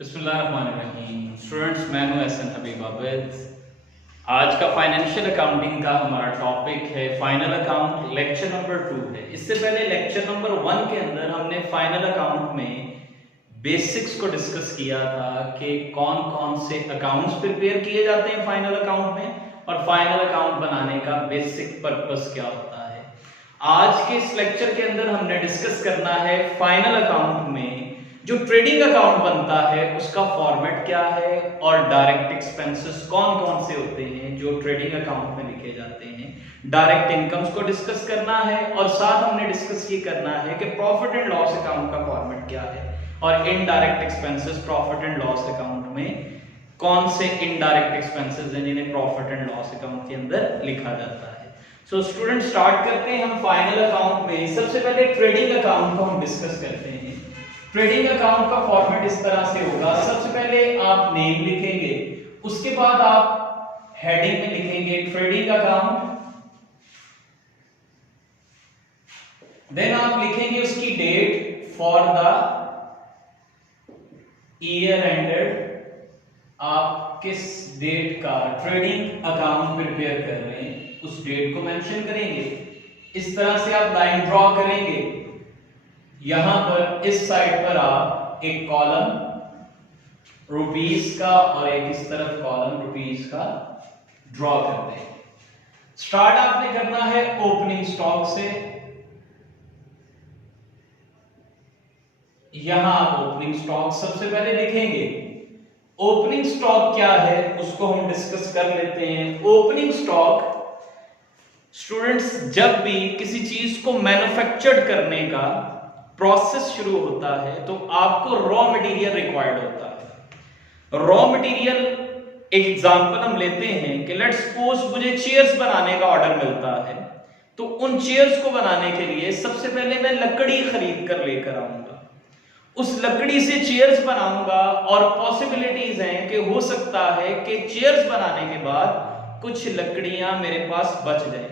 बिस्मिल्लाहिर्रहमानिर्रहीम। स्टूडेंट्स, मैं हूं एहसन हबीब आबिद। आज का फाइनेंशियल अकाउंटिंग का हमारा टॉपिक है फाइनल अकाउंट, लेक्चर नंबर 2 है। इससे पहले लेक्चर नंबर 1 के अंदर हमने फाइनल अकाउंट में बेसिक्स को डिस्कस किया था कि कौन कौन से अकाउंट्स प्रिपेयर किए जाते हैं फाइनल अकाउंट में और फाइनल अकाउंट बनाने का बेसिक पर्पस क्या होता है। आज के इस लेक्चर के अंदर हमने डिस्कस करना है फाइनल अकाउंट में जो ट्रेडिंग अकाउंट बनता है उसका फॉर्मेट क्या है और डायरेक्ट एक्सपेंसेस कौन कौन से होते हैं जो ट्रेडिंग अकाउंट में लिखे जाते हैं। डायरेक्ट इनकम्स को डिस्कस करना है और साथ हमने डिस्कस ये करना है कि प्रॉफिट एंड लॉस अकाउंट का फॉर्मेट क्या है और indirect expenses profit and loss account में कौन से इनडायरेक्ट एक्सपेंसेस हैं जिन्हें प्रॉफिट एंड लॉस अकाउंट के अंदर लिखा जाता है। सो स्टूडेंट, स्टार्ट करते हैं हम फाइनल अकाउंट में। सबसे पहले ट्रेडिंग अकाउंट को हम डिस्कस करते हैं। ट्रेडिंग अकाउंट का फॉर्मेट इस तरह से होगा। सबसे पहले आप नेम लिखेंगे, उसके बाद आप हेडिंग में लिखेंगे ट्रेडिंग अकाउंट, देन आप लिखेंगे उसकी date for the year ended. आप किस डेट का ट्रेडिंग अकाउंट प्रिपेयर कर रहे हैं उस डेट को मेंशन करेंगे। इस तरह से आप लाइन ड्रॉ करेंगे। यहां पर इस साइड पर आप एक कॉलम रुपीस का और एक इस तरफ कॉलम रुपीस का ड्रॉ करते हैं। स्टार्ट आपने करना है ओपनिंग स्टॉक से। यहां आप ओपनिंग स्टॉक सबसे पहले लिखेंगे। ओपनिंग स्टॉक क्या है उसको हम डिस्कस कर लेते हैं। ओपनिंग स्टॉक स्टूडेंट्स, जब भी किसी चीज को मैन्युफैक्चर करने का प्रोसेस शुरू होता है तो आपको रॉ मटेरियल रिक्वायर्ड होता है। रॉ मटेरियल, एक एग्जांपल हम लेते हैं कि लेट्स सपोज मुझे चेयर्स बनाने का ऑर्डर मिलता है, तो उन चेयर्स को बनाने के लिए सबसे पहले मैं लकड़ी खरीद कर लेकर आऊंगा। उस लकड़ी से चेयर्स बनाऊंगा और पॉसिबिलिटीज हैं कि हो सकता है कि चेयर्स बनाने के बाद कुछ लकड़ियां मेरे पास बच जाए,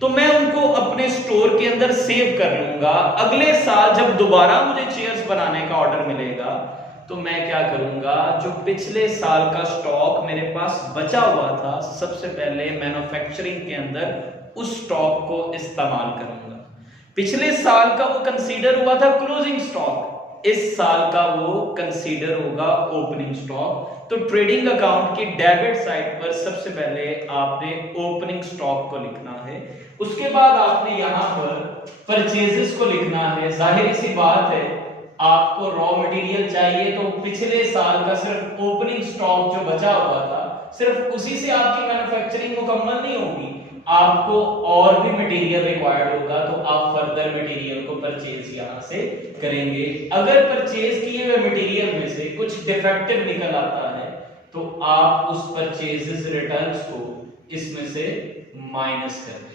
तो मैं उनको अपने स्टोर के अंदर सेव कर लूंगा। अगले साल जब दोबारा मुझे चेयर्स बनाने का ऑर्डर मिलेगा तो मैं क्या करूंगा, जो पिछले साल का स्टॉक मेरे पास बचा हुआ था सबसे पहले मैन्युफैक्चरिंग के अंदर उस स्टॉक को इस्तेमाल करूंगा। पिछले साल का वो कंसीडर हुआ था क्लोजिंग स्टॉक, इस साल का वो कंसीडर होगा ओपनिंग स्टॉक। तो ट्रेडिंग अकाउंट की डेबिट साइड पर सबसे पहले आपने ओपनिंग स्टॉक को लिखना है। उसके बाद आपने यहां पर परचेजेस को लिखना है। जाहिर सी बात है, आपको रॉ मटेरियल चाहिए तो पिछले साल का सिर्फ ओपनिंग स्टॉक जो बचा हुआ था सिर्फ उसी से आपकी मैन्युफैक्चरिंग मुकम्मल नहीं होगी, आपको और भी मटेरियल रिक्वायर्ड होगा, तो आप फर्दर मटेरियल को परचेज यहां से करेंगे। अगर परचेज किए हुए मटेरियल में से कुछ डिफेक्टिव निकल आता है तो आप उस परचेजेस रिटर्न्स को इसमें से माइनस कर देंगे।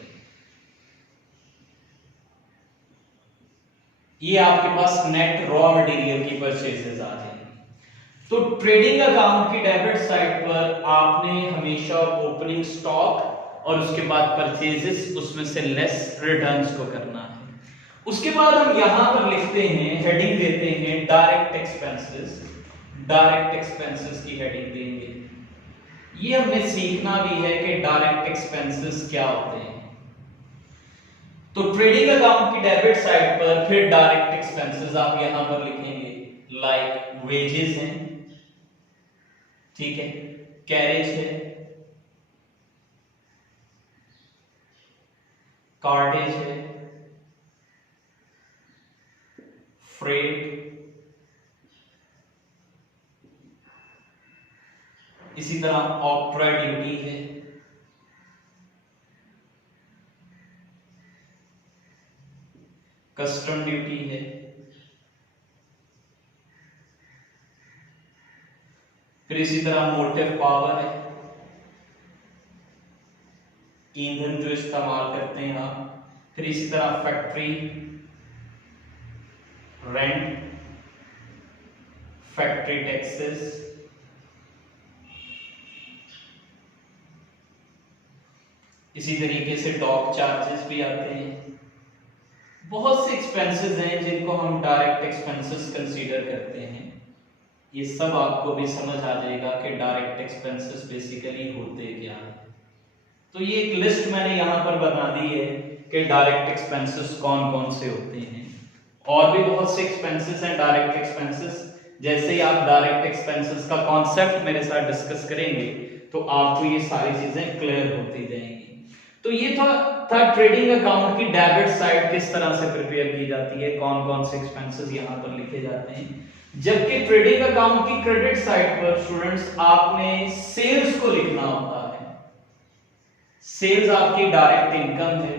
ये आपके पास नेट रॉ मटेरियल की परचेजेस आ जाएंगी। तो ट्रेडिंग अकाउंट की डेबिट साइड पर आपने हमेशा ओपनिंग स्टॉक और उसके बाद परचेजेस उसमें से लेस रिटर्न्स को करना है। उसके बाद हम यहां पर लिखते हैं, हेडिंग देते हैं डायरेक्ट एक्सपेंसेस। डायरेक्ट एक्सपेंसेस की हेडिंग देंगे। ये हमने सीखना भी है कि डायरेक्ट एक्सपेंसेस क्या होते हैं। तो ट्रेडिंग अकाउंट की डेबिट साइड पर फिर डायरेक्ट एक्सपेंसेस आप यहां पर लिखेंगे, लाइक वेजेस हैं, ठीक है, कैरेज है, कार्टेज है, फ्रेट, इसी तरह ऑक्ट्रा ड्यूटी है, कस्टम ड्यूटी है, फिर इसी तरह मोटिव पावर है, ईंधन जो इस्तेमाल करते हैं आप, फिर इसी तरह फैक्ट्री रेंट, फैक्ट्री टैक्सेस, इसी तरीके से डॉक चार्जेस भी आते हैं। बहुत से एक्सपेंसेस हैं जिनको हम डायरेक्ट एक्सपेंसेस कंसीडर करते हैं। ये सब आपको भी समझ आ जाएगा कि डायरेक्ट एक्सपेंसेस बेसिकली होते क्या है। तो ये एक लिस्ट मैंने यहाँ पर बता दी है कि डायरेक्ट एक्सपेंसेस कौन कौन से होते हैं। और भी बहुत से एक्सपेंसेस हैं डायरेक्ट एक्सपेंसेस। जैसे ही आप डायरेक्ट एक्सपेंसेस का कॉन्सेप्ट मेरे साथ डिस्कस करेंगे तो आपको ये सारी चीजें क्लियर होती जाएंगी। तो ये था ट्रेडिंग अकाउंट की डेबिट साइड किस तरह से प्रिपेयर की जाती है, कौन कौन से एक्सपेंसेस यहाँ पर लिखे जाते हैं। जबकि ट्रेडिंग अकाउंट की क्रेडिट साइड पर स्टूडेंट्स आपने सेल्स को लिखना होता है। सेल्स आपकी डायरेक्ट इनकम है।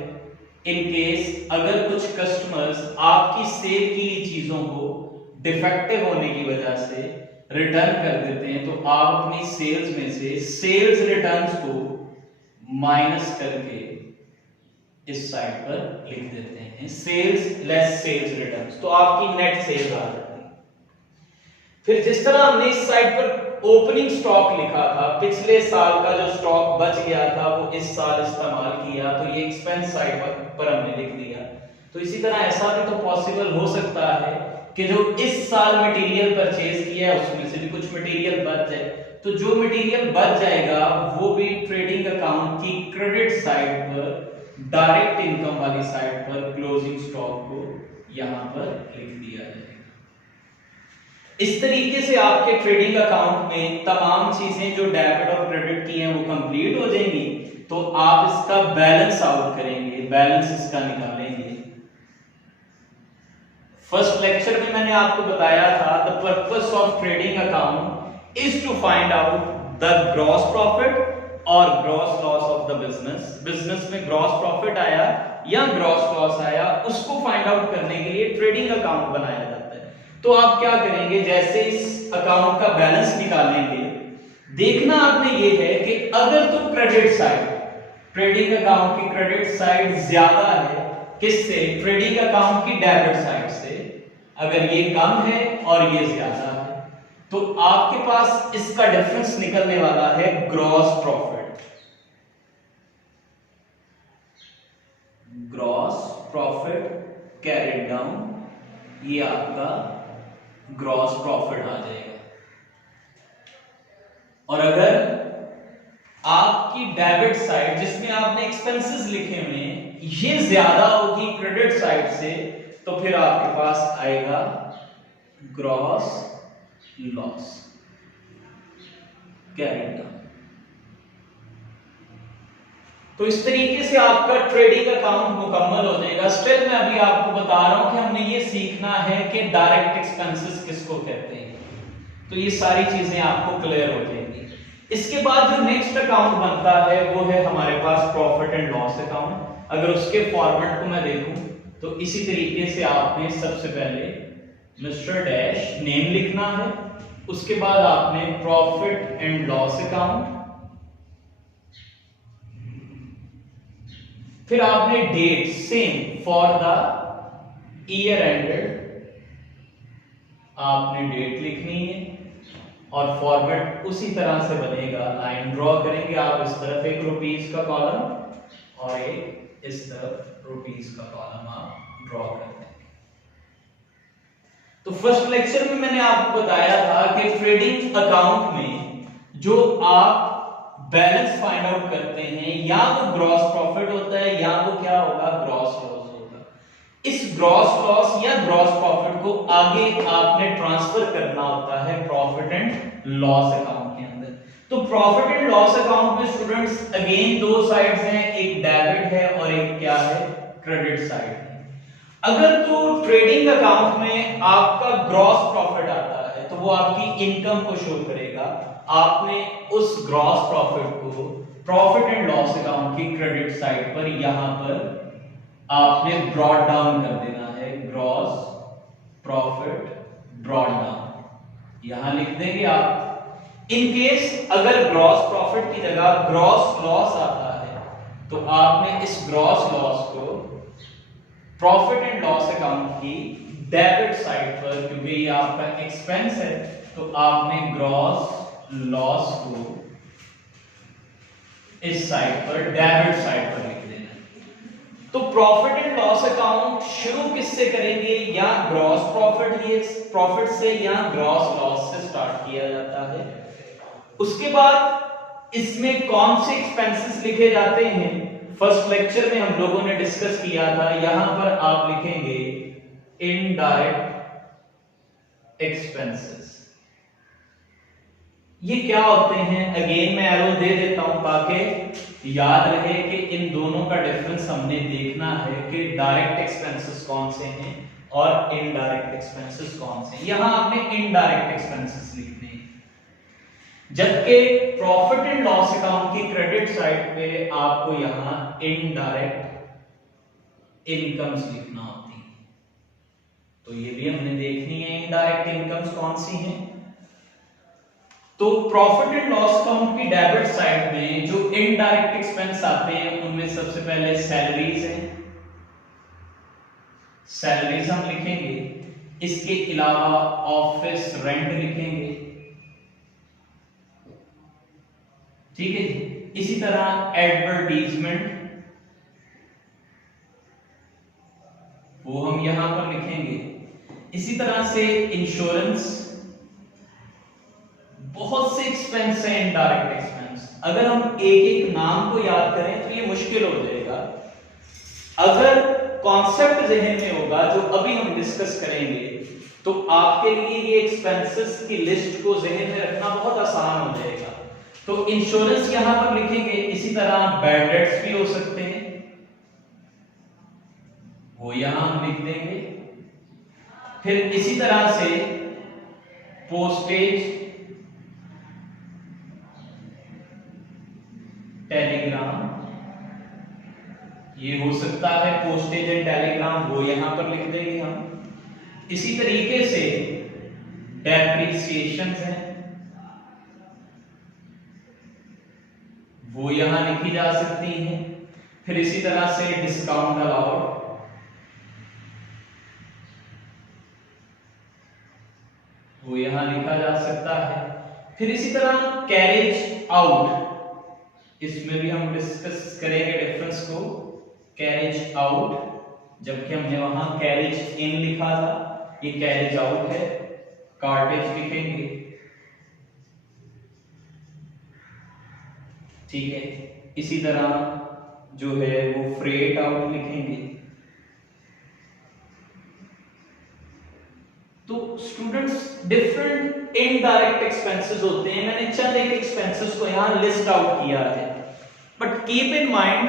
इन केस अगर कुछ कस्टमर्स आपकी सेल की चीजों को डिफेक्टिव होने की वजह से रिटर्न कर देते हैं तो आप अपनी सेल्स में से सेल्स रिटर्न्स को माइनस करके इस साइड पर लिख देते हैं, सेल्स लेस सेल्स रिटर्न्स, तो आपकी नेट सेल्स आ जाती है। फिर जिस तरह हमने इस साइड पर ओपनिंग स्टॉक लिखा था, पिछले साल का जो स्टॉक बच गया था वो इस साल इस्तेमाल किया, तो ये एक्सपेंस साइड पर हमने लिख दिया। तो इसी तरह ऐसा भी तो पॉसिबल हो सकता है कि जो इस साल मटेरियल परचेज किया है उसमें से भी कुछ मटेरियल बच जाए, तो जो मटेरियल बच जाएगा वो भी ट्रेडिंग अकाउंट की क्रेडिट साइड पर डायरेक्ट इनकम वाली साइड पर क्लोजिंग स्टॉक को यहां पर लिख दिया जाएगा। इस तरीके से आपके ट्रेडिंग अकाउंट में तमाम चीजें जो डेबिट और क्रेडिट की हैं वो कंप्लीट हो जाएंगी। तो आप इसका बैलेंस आउट करेंगे, बैलेंस इसका निकालेंगे। फर्स्ट लेक्चर में मैंने आपको बताया था the purpose of trading account is to find out the gross profit और gross loss of the business. Business में ग्रॉस प्रॉफिट आया या ग्रॉस लॉस आया, उसको फाइंड आउट करने के लिए ट्रेडिंग अकाउंट बनाया जाता है। तो आप क्या करेंगे, जैसे इस अकाउंट का बैलेंस निकालेंगे, देखना आपने ये है कि अगर तो क्रेडिट साइड, ट्रेडिंग अकाउंट की क्रेडिट साइड ज्यादा है किससे, ट्रेडिंग अकाउंट की डेबिट साइड से, अगर ये कम है और ये ज्यादा है तो आपके पास इसका डिफरेंस निकलने वाला है gross profit. Gross profit carried down, ये आपका ग्रॉस प्रॉफिट आ जाएगा। और अगर आपकी डेबिट साइड जिसमें आपने एक्सपेंसेस लिखे हुए हैं ये ज्यादा होगी क्रेडिट साइड से, तो फिर आपके पास आएगा ग्रॉस लॉस कैरिड डाउन। तो इस तरीके से आपका ट्रेडिंग अकाउंट मुकम्मल हो जाएगा। स्टिल मैं अभी आपको बता रहा हूं कि हमने ये सीखना है कि डायरेक्ट एक्सपेंसेस किसको कहते हैं, तो ये सारी चीजें आपको क्लियर हो जाएंगी। इसके बाद जो नेक्स्ट अकाउंट बनता है वो है हमारे पास प्रॉफिट एंड लॉस अकाउंट। अगर उसके फॉर्मेट को मैं देखूं तो इसी तरीके से आपने सबसे पहले मिस्टर डैश नेम लिखना है, उसके बाद आपने प्रॉफिट एंड लॉस अकाउंट, फिर आपने date same for the year ended, आपने डेट लिखनी है और फॉर्मेट उसी तरह से बनेगा। लाइन ड्रॉ करेंगे आप, इस तरफ एक रुपीस का कॉलम और एक इस तरफ रुपीस का कॉलम आप ड्रॉ कर देंगे। तो फर्स्ट लेक्चर में मैंने आपको बताया था कि ट्रेडिंग अकाउंट में जो आप बैलेंस फाइंड आउट करते हैं या वो ग्रॉस प्रॉफिट होता है या वो क्या होगा, ग्रॉस लॉस होगा। इस ग्रॉस लॉस या ग्रॉस प्रॉफिट को आगे आपने ट्रांसफर करना होता है प्रॉफिट एंड लॉस अकाउंट के अंदर। तो प्रॉफिट एंड लॉस अकाउंट में स्टूडेंट्स अगेन दो साइड्स हैं, एक डेबिट है और एक क्या है, क्रेडिट साइड है। अगर तो ट्रेडिंग अकाउंट में आपका ग्रॉस प्रॉफिट आता है तो वो आपकी इनकम को शो करेगा। आपने उस ग्रॉस प्रॉफिट को प्रॉफिट एंड लॉस अकाउंट की क्रेडिट साइड पर यहां पर आपने ब्रॉट डाउन कर देना है, ग्रॉस प्रॉफिट ब्रॉट डाउन यहां लिख देंगे आप। इन केस अगर ग्रॉस प्रॉफिट की जगह ग्रॉस लॉस आता है तो आपने इस ग्रॉस लॉस को प्रॉफिट एंड लॉस अकाउंट की डेबिट साइड पर, क्योंकि ये आपका एक्सपेंस है, तो आपने ग्रॉस लॉस को इस साइड पर डेबिट साइड पर लिख देना। तो प्रॉफिट एंड लॉस अकाउंट शुरू किससे करेंगे? या ग्रॉस प्रॉफिट से या ग्रॉस लॉस से स्टार्ट किया जाता है। उसके बाद इसमें कौन से एक्सपेंसेस लिखे जाते हैं? फर्स्ट लेक्चर में हम लोगों ने डिस्कस किया था, यहां पर आप लिखेंगे इनडायरेक्ट एक्सपेंसेस। ये क्या होते हैं? अगेन मैं एरो दे देता हूं ताकि याद रहे कि इन दोनों का डिफरेंस हमने देखना है कि डायरेक्ट एक्सपेंसेस कौन से हैं और इनडायरेक्ट एक्सपेंसेस कौन से हैं। यहां आपने इनडायरेक्ट एक्सपेंसेस लिखने हैं, जबकि प्रॉफिट एंड लॉस अकाउंट की क्रेडिट साइड पे आपको यहां इनडायरेक्ट इनकम्स लिखना होती है। तो ये भी हमने देखनी है इनडायरेक्ट इनकम्स कौन सी हैं। तो प्रॉफिट एंड लॉस अकाउंट की डेबिट साइड में जो इनडायरेक्ट एक्सपेंस आते हैं उनमें सबसे पहले सैलरीज हैं, सैलरीज हम लिखेंगे। इसके अलावा ऑफिस रेंट लिखेंगे, ठीक है जी। इसी तरह एडवर्टीजमेंट वो हम यहां पर लिखेंगे। इसी तरह से इंश्योरेंस, बहुत से एक्सपेंस है इनडायरेक्ट एक्सपेंस। अगर हम एक एक नाम को याद करें तो ये मुश्किल हो जाएगा। अगर कॉन्सेप्ट जहन में होगा जो अभी हम डिस्कस करेंगे तो आपके लिए ये एक्सपेंसेस की लिस्ट को जहन में रखना बहुत आसान हो जाएगा। तो इंश्योरेंस यहां पर लिखेंगे। इसी तरह बैड डेट्स भी हो सकते हैं, वो यहां हम लिख देंगे। फिर इसी तरह से पोस्टेज, टेलीग्राम, ये हो सकता है पोस्टेज एंड टेलीग्राम, वो यहां पर लिख देंगे हम। इसी तरीके से डेप्रिसिएशन है वो यहां लिखी जा सकती है। फिर इसी तरह से डिस्काउंट अलाउड, वो यहां लिखा जा सकता है। फिर इसी तरह कैरेज आउट, इसमें भी हम डिस्कस करेंगे डिफरेंस को। कैरेज आउट, जबकि हमने वहां कैरेज इन लिखा था, ये कैरेज आउट है। कार्टेज लिखेंगे, ठीक है। इसी तरह जो है वो फ्रेट आउट लिखेंगे। तो स्टूडेंट्स डिफरेंट इनडायरेक्ट एक्सपेंसेस होते हैं। मैंने चंद एक एक्सपेंसेस को यहां लिस्ट आउट किया है, बट कीप इन माइंड,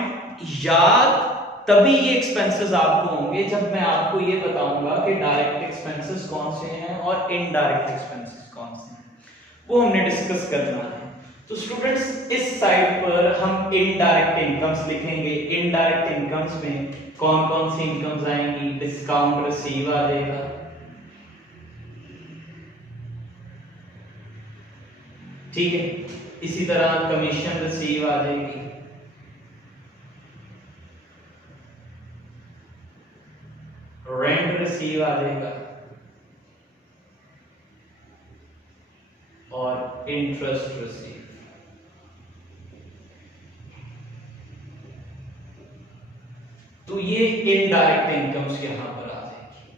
याद तभी ये एक्सपेंसेस आपको होंगे जब मैं आपको ये बताऊंगा कि डायरेक्ट एक्सपेंसेस कौन से हैं और इनडायरेक्ट एक्सपेंसेस कौन से हैं, वो हमने डिस्कस करना है। तो स्टूडेंट्स इस साइड पर हम इनडायरेक्ट इनकम्स लिखेंगे। इनडायरेक्ट इनकम्स में कौन कौन सी इनकम्स आएंगी? डिस्काउंट रिसीव आ जाएगा, ठीक है। इसी तरह कमीशन रिसीव आ जाएगी, रेंट रिसीव आ जाएगा और इंटरेस्ट रिसीव। तो ये इनडायरेक्ट इनकम्स यहां पर आ जाएगी।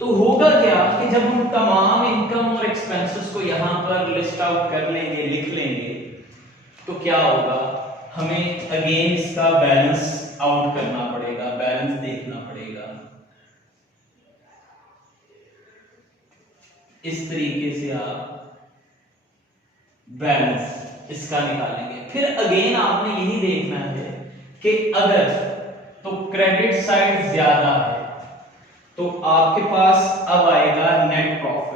तो होगा क्या कि जब हम तमाम इनकम और एक्सपेंसेस को यहां पर लिस्ट आउट कर लेंगे, लिख लेंगे, तो क्या होगा? हमें अगेन इसका बैलेंस आउट करना पड़ेगा, बैलेंस देखना पड़ेगा। इस तरीके से आप बैलेंस इसका निकालेंगे। फिर अगेन आपने यही देखना है कि अगर तो क्रेडिट साइड ज्यादा है तो आपके पास अब आएगा नेट प्रॉफिट।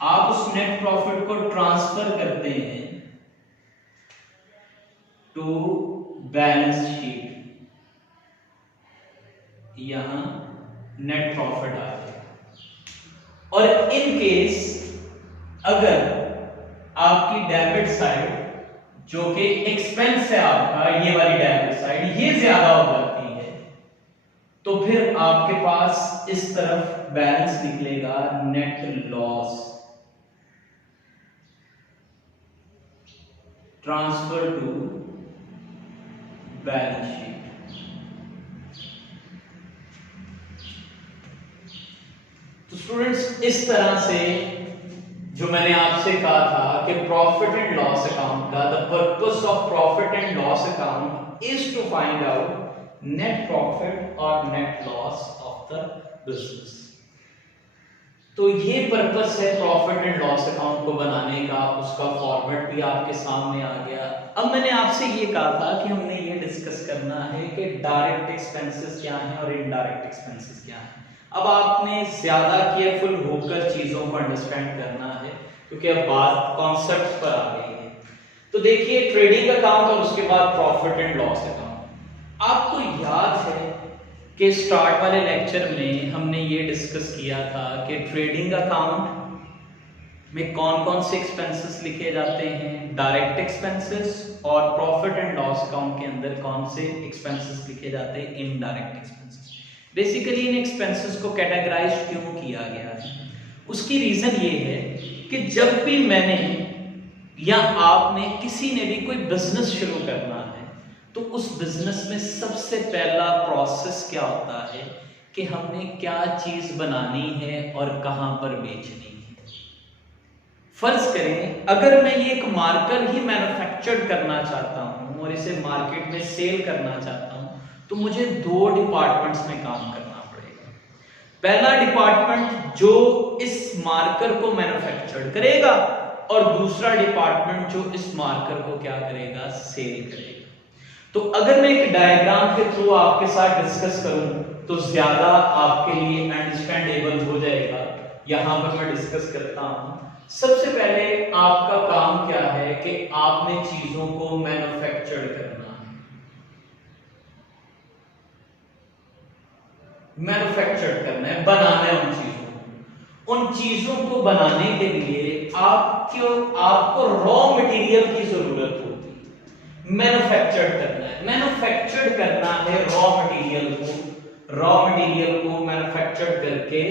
आप उस नेट प्रॉफिट को ट्रांसफर करते हैं टू बैलेंस शीट, यहां नेट प्रॉफिट आ जाएगा। और इन केस अगर आपकी डेबिट साइड जो कि एक्सपेंस है आपका, ये वाली डेबिट साइड ये ज्यादा हो जाती है, तो फिर आपके पास इस तरफ बैलेंस निकलेगा net loss. Transfer to balance sheet. तो स्टूडेंट्स इस तरह से जो मैंने आपसे कहा था कि प्रॉफिट एंड लॉस अकाउंट का the purpose of profit and loss account is to find out net profit और net loss of the business. तो ये पर्पस है प्रॉफिट एंड लॉस अकाउंट को बनाने का, उसका फॉर्मेट भी आपके सामने आ गया। अब मैंने आपसे ये कहा था कि हमने ये डिस्कस करना है कि डायरेक्ट एक्सपेंसेस क्या हैं और इनडायरेक्ट एक्सपेंसेस क्या हैं। अब आपने ज्यादा केयरफुल होकर चीजों को अंडरस्टैंड करना है क्योंकि अब बात कॉन्सेप्ट पर आ गई है। तो देखिए ट्रेडिंग अकाउंट और उसके बाद प्रॉफिट एंड लॉस अकाउंट। आपको याद है कि स्टार्ट वाले लेक्चर में हमने ये डिस्कस किया था कि ट्रेडिंग अकाउंट में कौन कौन से एक्सपेंसेस लिखे जाते हैं, डायरेक्ट एक्सपेंसेस, और प्रॉफिट एंड लॉस अकाउंट के अंदर कौन से एक्सपेंसेस लिखे जाते हैं, इनडायरेक्ट एक्सपेंसेस। बेसिकली इन एक्सपेंसेस को कैटेगराइज क्यों किया गया है, उसकी रीजन ये है कि जब भी मैंने या आपने किसी ने भी कोई बिजनेस शुरू करना है तो उस बिजनेस में सबसे पहला प्रोसेस क्या होता है कि हमने क्या चीज बनानी है और कहां पर बेचनी है। फर्ज करें अगर मैं ये एक मार्कर ही मैन्युफैक्चर करना चाहता हूं और इसे मार्केट में सेल करना चाहता हूं तो मुझे दो डिपार्टमेंट्स में काम करना पड़ेगा। पहला डिपार्टमेंट जो इस मार्कर को मैन्युफैक्चर करेगा और दूसरा डिपार्टमेंट जो इस मार्कर को क्या करेगा, सेल करेगा। तो अगर मैं एक डायग्राम के थ्रू आपके साथ डिस्कस करूं तो ज्यादा आपके लिए अंडरस्टैंडेबल हो जाएगा। यहां पर मैं डिस्कस करता हूं। सबसे पहले आपका काम क्या है कि आपने चीजों को मैन्युफैक्चर करना है। मैन्युफैक्चर करना है, बनाना है उन चीजों को बनाने के लिए आपको रॉ मटेरियल की जरूरत होती है। मैन्युफैक्चर करना है, मैन्युफैक्चर करना है रॉ मटेरियल को मैन्युफैक्चर करके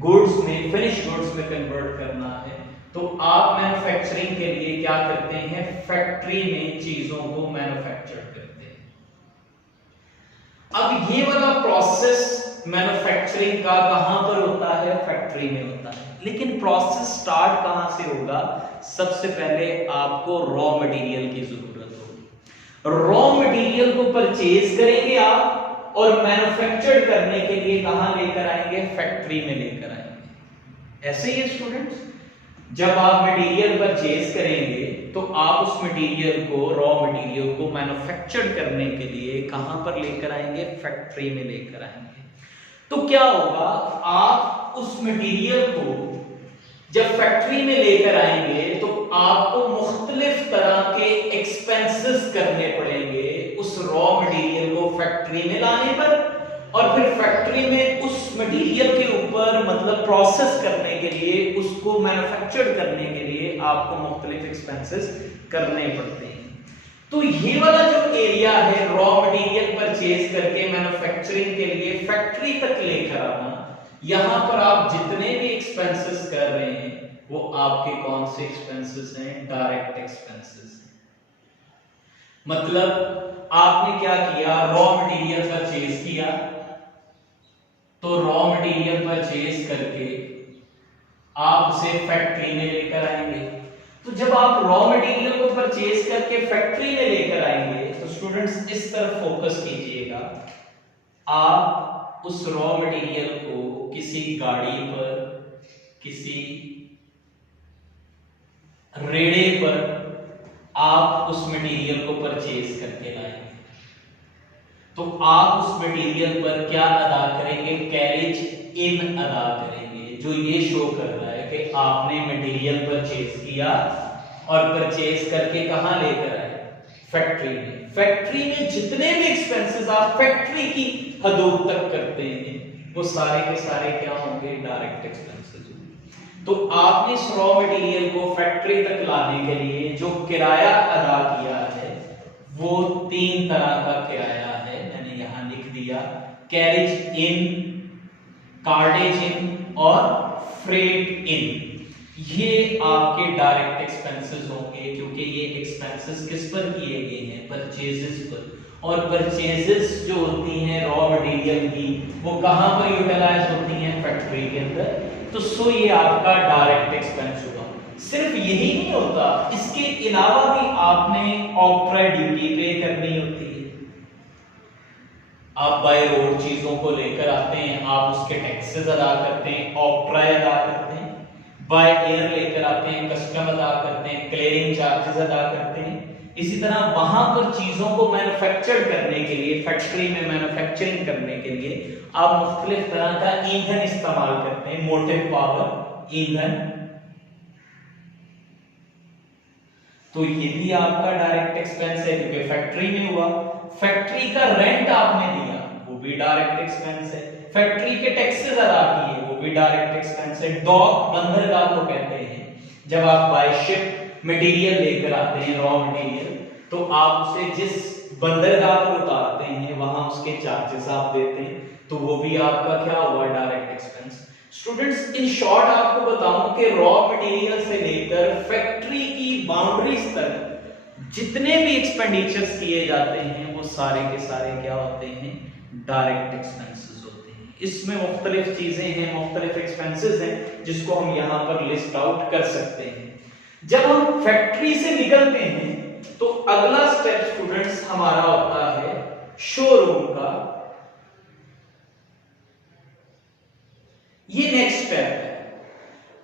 गुड्स में, फिनिश गुड्स में कन्वर्ट करना है। तो आप मैन्युफैक्चरिंग के लिए क्या करते हैं, फैक्ट्री में चीजों को मैन्युफैक्चर करते हैं। अब ये वाला प्रोसेस मैन्युफैक्चरिंग का कहां पर होता है, फैक्ट्री में होता है। लेकिन प्रोसेस स्टार्ट कहां से होगा, सबसे पहले आपको रॉ मटेरियल की जरूरत होगी। रॉ मटेरियल को परचेज करेंगे आप और मैन्युफैक्चर करने के लिए कहां लेकर आएंगे, फैक्ट्री में लेकर आएंगे। ऐसे ही स्टूडेंट्स, जब आप मटेरियल परचेज करेंगे तो आप उस मटेरियल को, रॉ मटेरियल को मैन्युफैक्चर करने के लिए कहां पर लेकर आएंगे, फैक्ट्री में लेकर आएंगे। तो क्या होगा, आप उस मटेरियल को जब फैक्ट्री में लेकर आएंगे तो आपको मुख्तलिफ तरह के एक्सपेंसेस करने पड़ेंगे उस रॉ मटेरियल को फैक्ट्री में लाने पर, और फिर फैक्ट्री में उस मटेरियल के ऊपर मतलब प्रोसेस करने के लिए, उसको मैन्युफैक्चर करने के लिए आपको मुख्तलिफ एक्सपेंसेस करने पड़ते हैं। तो ये वाला जो एरिया है रॉ मटेरियल परचेज करके मैन्युफैक्चरिंग के लिए फैक्ट्री तक लेकर आना, यहां पर आप जितने भी एक्सपेंसेस कर रहे हैं वो आपके कौन से एक्सपेंसेस हैं, डायरेक्ट एक्सपेंसेस हैं। मतलब आपने क्या किया, रॉ मटेरियल परचेज किया, तो रॉ मटेरियल परचेज करके आप उसे फैक्ट्री में लेकर आएंगे। तो जब आप रॉ मटेरियल को परचेज करके फैक्ट्री में लेकर आएंगे तो स्टूडेंट्स इस तरफ फोकस कीजिएगा। आप उस रॉ मटेरियल को किसी गाड़ी पर, किसी रेड़े पर आप उस मटेरियल को परचेज करके लाएंगे। तो आप उस मटेरियल पर क्या अदा करेंगे, कैरेज इन अदा करेंगे, जो ये शो कर रहा है कि आपने मटेरियल परचेज किया और परचेज करके कहां लेकर आए, फैक्ट्री में। फैक्ट्री में जितने भी एक्सपेंसेस आप फैक्ट्री की हदूद तक करते हैं वो सारे के सारे क्या होंगे, डायरेक्ट एक्सपेंसेस होंगे। तो आपने इस रॉ मटेरियल को फैक्ट्री तक लाने के लिए जो किराया अदा किया है वो 3 तरह का किराया है, मैंने यहां लिख दिया, कैरेज इन, कार्डेज इन और फ्रेट इन। ये आपके डायरेक्ट एक्सपेंसेस होंगे, क्योंकि ये एक्सपेंसेस किस पर किए गए हैं, परचेजेस पर। और परचेजेस जो होती हैं रॉ मटेरियल की, वो कहां पर यूटिलाइज होती हैं, फैक्ट्री के अंदर। तो सो ये आपका डायरेक्ट एक्सपेंस हुआ। सिर्फ यही नहीं होता, इसके अलावा भी आपने ऑक्ट्राय ड्यूटी पे करनी होती है। आप बाय रोड चीजों को लेकर आते हैं, आप उसके टैक्सेस अदा करते हैं, ऑक्ट्राय अदा करते हैं। बाय एयर लेकर आते हैं, कस्टम अदा करते हैं, क्लियरिंग चार्जेस अदा करते हैं। इसी तरह वहां पर चीजों को मैन्युफैक्चर करने के लिए, फैक्ट्री में मैन्युफैक्चरिंग करने के लिए आप मुख्तलिफ तरह का ईंधन इस्तेमाल करते हैं, मोटिव पावर ईंधन। तो ये भी आपका डायरेक्ट एक्सपेंस है, क्योंकि फैक्ट्री में हुआ। फैक्ट्री का रेंट आपने दिया, वो भी डायरेक्ट एक्सपेंस है। फैक्ट्री के टैक्सेस अदा किए, वो भी डायरेक्ट एक्सपेंस है। डॉक, बंदरगाह को कहते हैं जब आप बाय शिप मटेरियल लेकर आते हैं, रॉ मटेरियल, तो आप उसे जिस बंदरगाह पर उतारते हैं वहां उसके चार्जेस आप देते हैं, तो वो भी आपका क्या हुआ, direct expense. Students, in short आपको बताऊं कि रॉ मटेरियल से लेकर फैक्ट्री की बाउंड्रीज तक जितने भी एक्सपेंडिचर्स किए जाते हैं वो सारे के सारे क्या होते हैं, डायरेक्ट एक्सपेंसेस होते हैं। इसमें मुख्तलिफ चीजें हैं, मुख्तलिफ एक्सपेंसेस हैं जिसको हम यहां पर लिस्ट आउट कर सकते हैं। जब हम फैक्ट्री से निकलते हैं तो अगला स्टेप स्टूडेंट्स हमारा होता है शोरूम का। ये नेक्स्ट स्टेप है।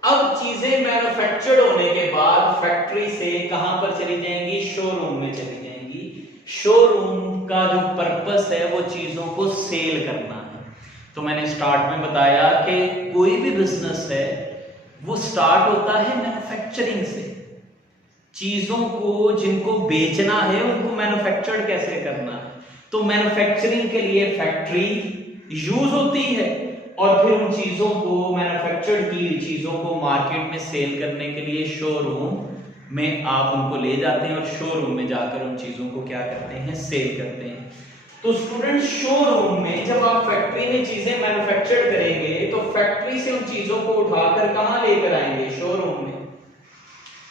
अब चीजें मैन्युफैक्चर्ड होने के बाद फैक्ट्री से कहां पर चली जाएंगी, शोरूम में चली जाएंगी। शोरूम का जो पर्पस है वो चीजों को सेल करना है। तो मैंने स्टार्ट में बताया कि कोई भी बिजनेस है वो स्टार्ट होता है मैन्युफैक्चरिंग से। चीजों को जिनको बेचना है उनको मैन्युफैक्चर्ड कैसे करना है, तो मैन्युफैक्चरिंग के लिए फैक्ट्री यूज होती है और फिर उन चीजों को, मैन्युफैक्चर्ड की चीजों को मार्केट में सेल करने के लिए शोरूम में आप उनको ले जाते हैं और शोरूम में जाकर उन चीजों को क्या करते हैं, सेल करते हैं। तो स्टूडेंट, शोरूम में जब आप फैक्ट्री में चीजें मैन्युफैक्चर करेंगे तो फैक्ट्री से उन चीजों को उठाकर कहां लेकर आएंगे, शोरूम में।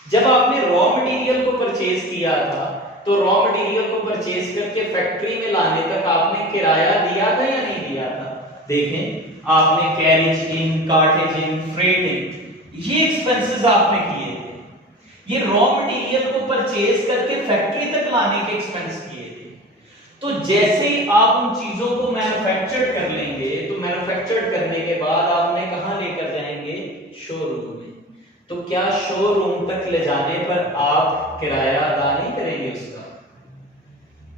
जब आपने रॉ मटेरियल को परचेज किया था तो रॉ मटेरियल को परचेज करके फैक्ट्री में लाने तक आपने किराया दिया था या नहीं दिया था। देखें, आपने कैरेज इन, कार्टेज इन, फ्रेटिंग, ये एक्सपेंसेस आपने किए थे। ये रॉ मटेरियल को परचेज करके फैक्ट्री तक लाने के एक्सपेंस किए थे। तो जैसे ही आप उन चीजों को मैन्युफैक्चर कर लेंगे तो मैन्युफैक्चर करने के बाद आपने कहां लेकर जाएंगे, शोरूम में। तो क्या शोरूम तक ले जाने पर आप किराया अदा नहीं करेंगे उसका।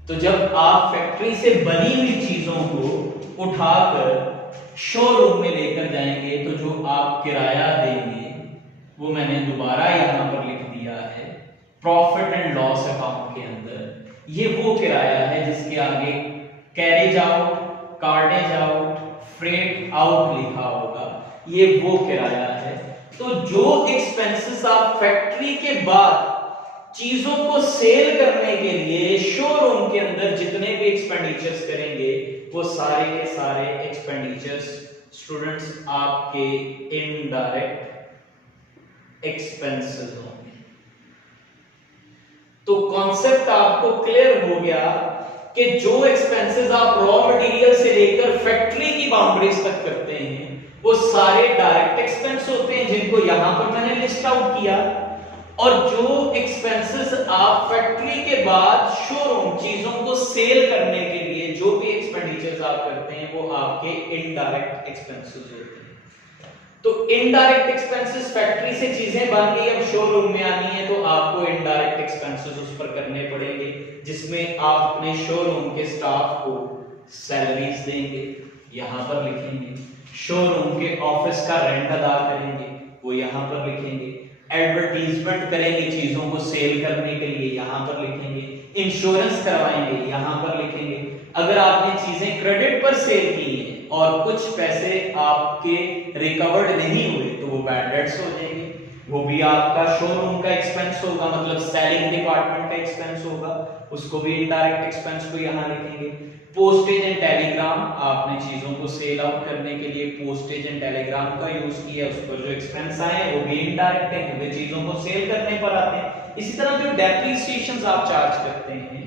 तो जब आप फैक्ट्री से बनी हुई चीजों को उठाकर शोरूम में लेकर जाएंगे तो जो आप किराया देंगे वो मैंने दोबारा यहां पर लिख दिया है प्रॉफिट एंड लॉस अकाउंट के अंदर। ये वो किराया है जिसके आगे carriage out, cartage out, freight out लिखा होगा, ये वो किराया है। तो जो एक्सपेंसेस आप फैक्ट्री के बाद चीजों को सेल करने के लिए शोरूम के अंदर जितने भी एक्सपेंडिचर्स करेंगे वो सारे के सारे एक्सपेंडिचर्स स्टूडेंट्स आपके इनडायरेक्ट एक्सपेंसेस होंगे। तो कॉन्सेप्ट आपको क्लियर हो गया कि जो एक्सपेंसेस आप रॉ मटेरियल से लेकर फैक्ट्री की बाउंड्रीज तक करते हैं वो सारे डायरेक्ट एक्सपेंस होते हैं जिनको यहां पर मैंने लिस्ट आउट किया। और जो एक्सपेंसेस आप फैक्ट्री के बाद शोरूम चीजों को सेल करने के लिए जो भी एक्सपेंडिचर्स आप करते हैं वो आपके इनडायरेक्ट एक्सपेंसेस होते हैं। तो इनडायरेक्ट एक्सपेंसेस, फैक्ट्री से चीजें बन गई, अब शोरूम में आनी है तो आपको इनडायरेक्ट एक्सपेंसेस उस पर करने पड़ेंगे, जिसमें आप अपने शोरूम के स्टाफ को सैलरीज देंगे, यहां पर लिखेंगे। शोरूम के ऑफिस का रेंट अदा करेंगे, वो यहां पर लिखेंगे। एडवर्टीजमेंट करेंगे चीजों को सेल करने के लिए, यहां पर लिखेंगे। इंश्योरेंस करवाएंगे, यहां पर लिखेंगे। अगर आपने चीजें क्रेडिट पर सेल की हैं और कुछ पैसे आपके रिकवर्ड नहीं हुए तो वो बैड डेट्स हो जाएंगे, वो भी आपका शोरूम का एक्सपेंस होगा, मतलब सेलिंग डिपार्टमेंट का एक्सपेंस होगा, उसको भी इनडायरेक्ट एक्सपेंस को यहां लिखेंगे। पोस्टेज एंड टेलीग्राम, आपने चीजों को सेल आउट करने के लिए पोस्टेज एंड टेलीग्राम का यूज किया, उस पर जो एक्सपेंस आए वो भी इनडायरेक्ट है क्योंकि चीजों को सेल करने पर आते हैं। इसी तरह जो डेप्रिसिएशंस आप चार्ज करते हैं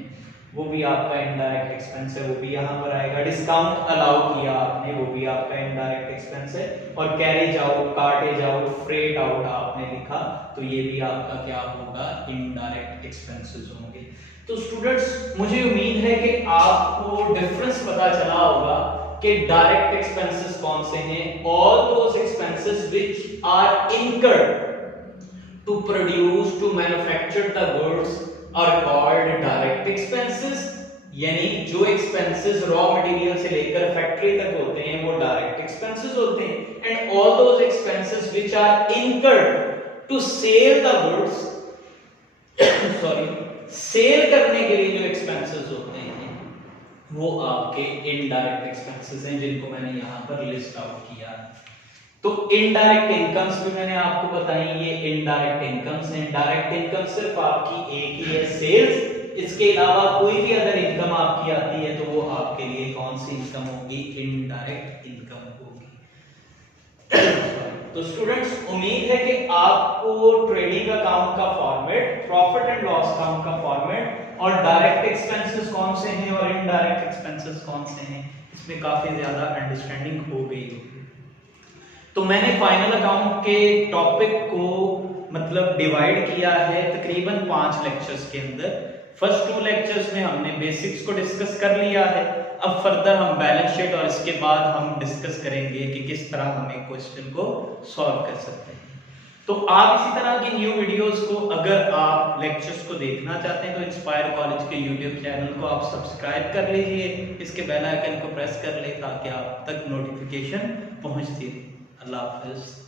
वो भी आपका इनडायरेक्ट एक्सपेंस है, वो भी यहाँ पर आएगा। डिस्काउंट अलाउ किया आपने, वो भी आपका इनडायरेक्ट एक्सपेंस है। और carriage out, cartage out, freight out आपने लिखा तो ये भी आपका क्या होगा, इनडायरेक्ट एक्सपेंसेस होंगे। तो स्टूडेंट्स मुझे उम्मीद है कि आपको डिफरेंस पता चला होगा कि डायरेक्ट एक्सपेंसेस कौन से हैं। All those expenses which are incurred to produce, to manufacture the goods are called direct expenses, यानी जो एक्सपेंसेस रॉ मटेरियल से लेकर फैक्ट्री तक होते हैं वो डायरेक्ट एक्सपेंसेस होते हैं। And all those expenses which are incurred to sell the goods, sorry, sell करने के लिए जो एक्सपेंसेस होते हैं वो आपके इनडायरेक्ट एक्सपेंसेस हैं, जिनको मैंने यहां पर लिस्ट आउट किया है। तो इनडायरेक्ट इनकम्स भी मैंने आपको बताई, ये इनडायरेक्ट इनकम्स हैं। डायरेक्ट इनकम सिर्फ आपकी एक ही है, सेल्स। इसके अलावा कोई भी अदर इनकम आपकी आती है तो वो आपके लिए कौन सी इनकम होगी, इनडायरेक्ट इनकम होगी। तो स्टूडेंट्स उम्मीद है कि आपको ट्रेडिंग अकाउंट का format, profit and loss account का फॉर्मेट और डायरेक्ट एक्सपेंसेस कौन से हैं और इनडायरेक्ट एक्सपेंसेस कौन से हैं, इसमें काफी ज्यादा अंडरस्टैंडिंग हो गई होगी। तो मैंने फाइनल अकाउंट के टॉपिक को मतलब डिवाइड किया है तकरीबन 5 लेक्चर्स के अंदर। फर्स्ट 2 लेक्चर्स में हमने बेसिक्स को डिस्कस कर लिया है। अब फर्दर हम बैलेंस शीट और इसके बाद हम डिस्कस करेंगे कि किस तरह हम एक क्वेश्चन को सॉल्व कर सकते हैं। तो आप इसी तरह की न्यू वीडियोस को अगर आप लेक्चर्स को देखना चाहते हैं तो इंस्पायर कॉलेज के यूट्यूब चैनल को आप सब्सक्राइब कर लीजिए, इसके बेल आइकन को प्रेस कर ले ताकि आप तक नोटिफिकेशन पहुंचती रहे। अल्लाह हाफिज़।